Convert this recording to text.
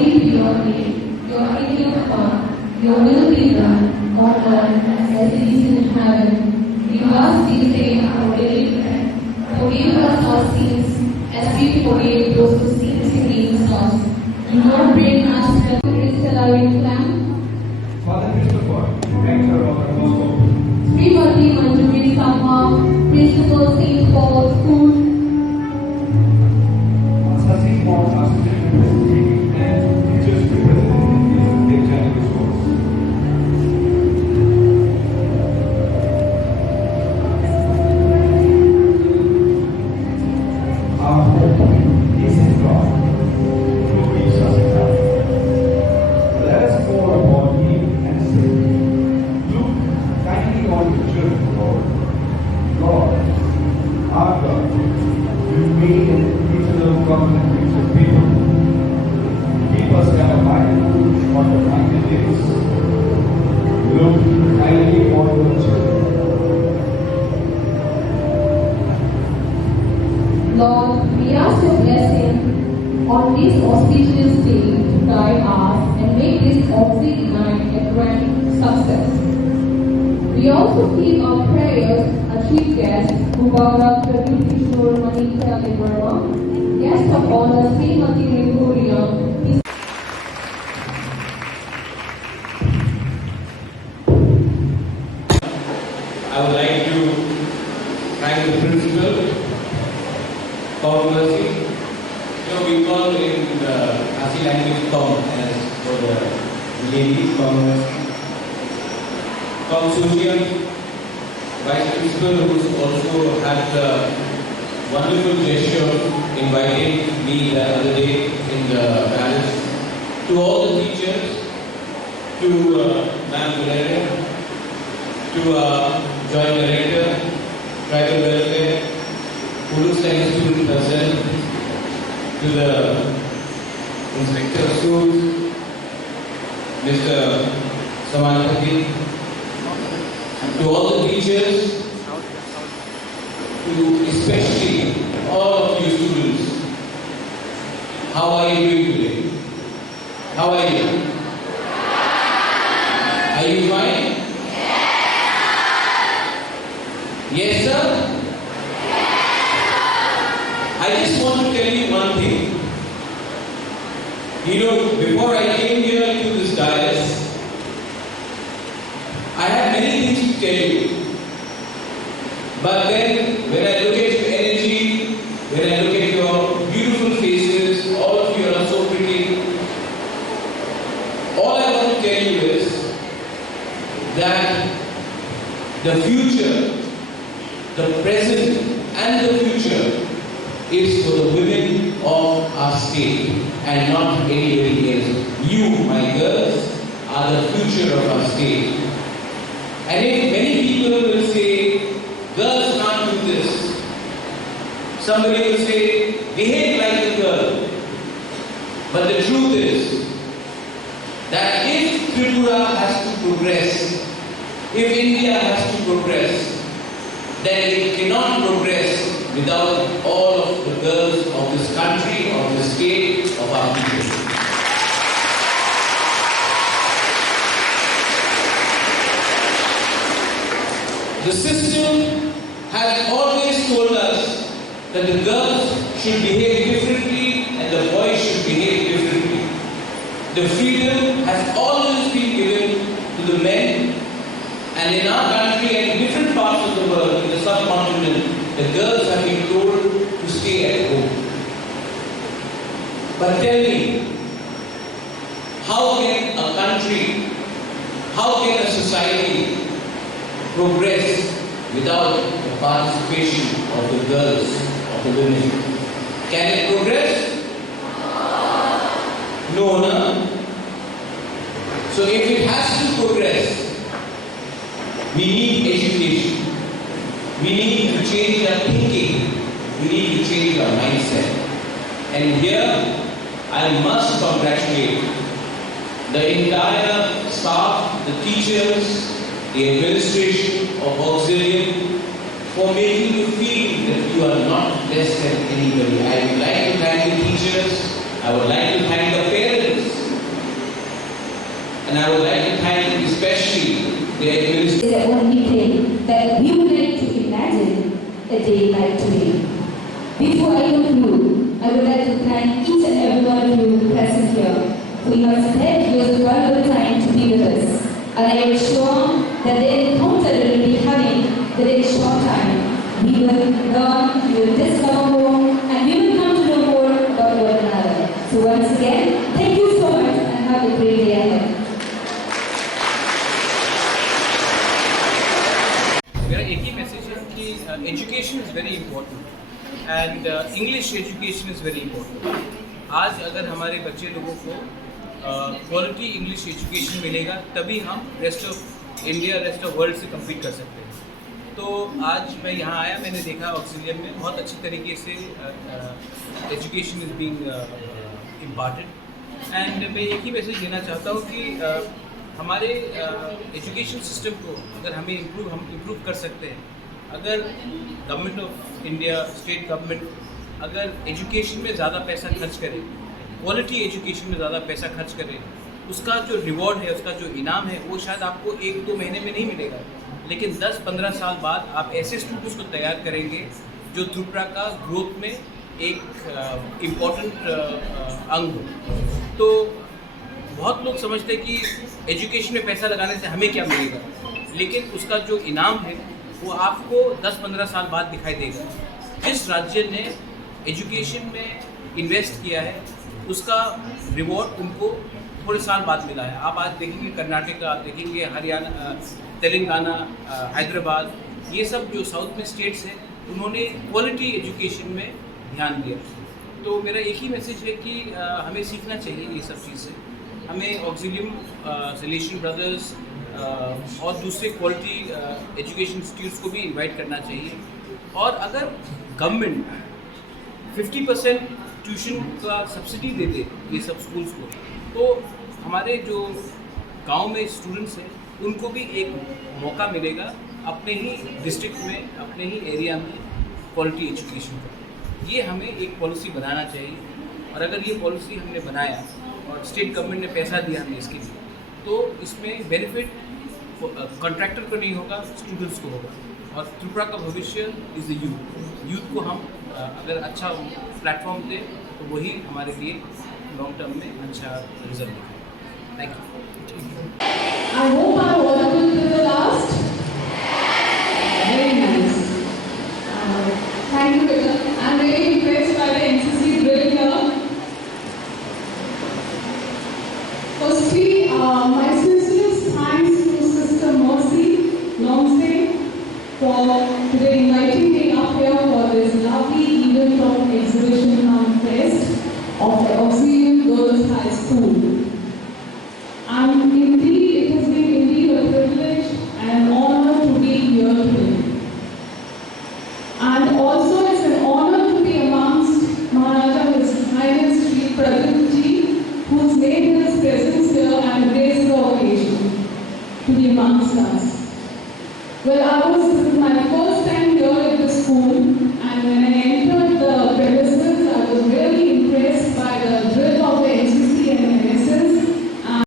Holy be your name, your kingdom come, your will be done, on earth as it is in heaven. Give us this day our daily bread. Forgive us our sins, as we forgive those who sin against us. Do not bring us to the living lamb. Father Christopher, rector of the household. Srimati Manjuri Sama, Principal St. Paul's School. Assessing for assistant representing and teachers representing the charitable schools. Our hope is in God, who gives us help. Let us call upon Him and say, look kindly on the children, Lord. Lord, our God, you made an eternal covenant with your people. Keep us unified for the 90 days. Look kindly on your children. Lord, we ask your blessing on this auspicious day to guide us and make this auxilium night a grand success. We also keep our prayers a chief guest, bubagra naikha in Burma, guest of honor Srimati Rwng. I would like to thank the principal for mercy. We call in the Asi language Tom as for the ladies from mercy. Tom Sujian, Vice Principal, who also had the wonderful gesture of inviting me the other day in the palace. To all the teachers, to Ma'am Valeria, to Joint Director, Tribal Welfare, who looks like a student present, to the Inspector of Schools, Mr. Samanthaki, to all the teachers, to especially all of you students. How are you doing today? How are you? Are you fine? Yes, sir? I just want to tell you one thing. Before I came here to this dais, I had many things to tell you. But then, when I look at your energy, when I look at your beautiful faces, all of you are so pretty. All I want to tell you is that the future, the present and the future is for the women of our state and not anybody else. You, my girls, are the future of our state. And if many people will say, girls can't do this, somebody will say, behave like a girl. But the truth is that if Tripura has to progress, if India has to progress, then it cannot progress without all of the girls of this country, of the state, of our people. The system has always told us that the girls should behave differently and the boys should behave differently. The freedom has always been given to the men, and in our country and in different parts of the world, in the subcontinent, the girls have been told to stay at home. But tell me, how can a country, how can a society progress without the participation of the girls, of the women? Can it progress? No, no. So if it has to progress, we need education. We need to change our thinking. We need to change our mindset. And here, I must congratulate the entire staff, the teachers, the administration of auxilium for making you feel that you are not less than anybody. I would like to thank the teachers. I would like to thank the parents And I would like to thank especially the administration. Is the only thing that we would like to imagine a day like today. Before I conclude, I would like to thank each and every one of you present here for your spared your valuable time to be with us. And I am sure that the encounter that we will be having within a short time, we will learn, we will discover more, and we will come to know more about one another. So once again, thank you so much and have a great day ahead. मेरा एक ही message है कि education is very important and English education is very important. आज अगर हमारे बच्चे लोगों को क्वालिटी इंग्लिश एजुकेशन मिलेगा तभी हम rest of India, rest of world से कम्पीट कर सकते हैं। तो आज मैं यहाँ आया, मैंने देखा ऑक्सीलियम में बहुत अच्छी तरीके से education is being imparted. And मैं एक ही मैसेज देना चाहता हूँ कि हमारे एजुकेशन सिस्टम को अगर हम इम्प्रूव कर सकते हैं, अगर government of India, state government अगर एजुकेशन में ज़्यादा पैसा खर्च करे, क्वालिटी एजुकेशन में ज़्यादा पैसा खर्च करे, उसका जो रिवॉर्ड है, उसका जो इनाम है, वो शायद आपको 1-2 महीने में नहीं मिलेगा, लेकिन 10-15 साल बाद आप ऐसे स्टूडेंट्स को तैयार करेंगे जो त्रिपुरा का ग्रोथ में एक इम्पॉर्टेंट अंग हो। तो बहुत लोग समझते हैं कि एजुकेशन में पैसा लगाने से हमें क्या मिलेगा, लेकिन उसका जो इनाम है वो आपको 10-15 साल बाद दिखाई देगा। जिस राज्य ने एजुकेशन में इन्वेस्ट किया है उसका रिवॉर्ड उनको थोड़े साल बाद मिला है। आप आज देखेंगे कर्नाटक, आप देखेंगे हरियाणा, तेलंगाना, हैदराबाद, ये सब जो साउथ में स्टेट्स हैं उन्होंने क्वालिटी एजुकेशन में ध्यान दिया। तो मेरा एक ही मैसेज है कि हमें सीखना चाहिए ये सब चीज़ से। हमें ऑक्सीलियम, सलेशन ब्रदर्स और दूसरे क्वालिटी एजुकेशन इंस्टीट्यूट्स को भी इनवाइट करना चाहिए। और अगर गवर्नमेंट 50% ट्यूशन का सब्सिडी दे दे ये सब स्कूल्स को, तो हमारे जो गांव में स्टूडेंट्स हैं उनको भी एक मौका मिलेगा अपने ही डिस्ट्रिक्ट में, अपने ही एरिया में क्वालिटी एजुकेशन का। ये हमें एक पॉलिसी बनाना चाहिए। और अगर ये पॉलिसी हमने बनाया और स्टेट गवर्नमेंट ने पैसा दिया हमें इसके लिए, तो इसमें बेनिफिट कॉन्ट्रैक्टर को नहीं होगा, स्टूडेंट्स को होगा। और त्रिपुरा का भविष्य इज़ द यूथ को हम अगर अच्छा प्लेटफॉर्म दें तो वही हमारे लिए लॉन्ग टर्म में अच्छा रिजल्ट देगा। Thank you. I hope I was able to the last. Very nice. Thank you, Peter. I'm very impressed by the NCC drill here. Firstly, my sincerest thanks to Sister Mercy Longstay for today inviting me up here for this lovely event of exhibition and fest of the Auxilium Girls High School. And indeed, it has been indeed a privilege and an honor to be here today. And also it's an honor to be amongst Maharaja His Highness Sri Pradeep Ji, who's made his presence here and graced the occasion to be amongst us. Well, this is my first time here at the school, and when I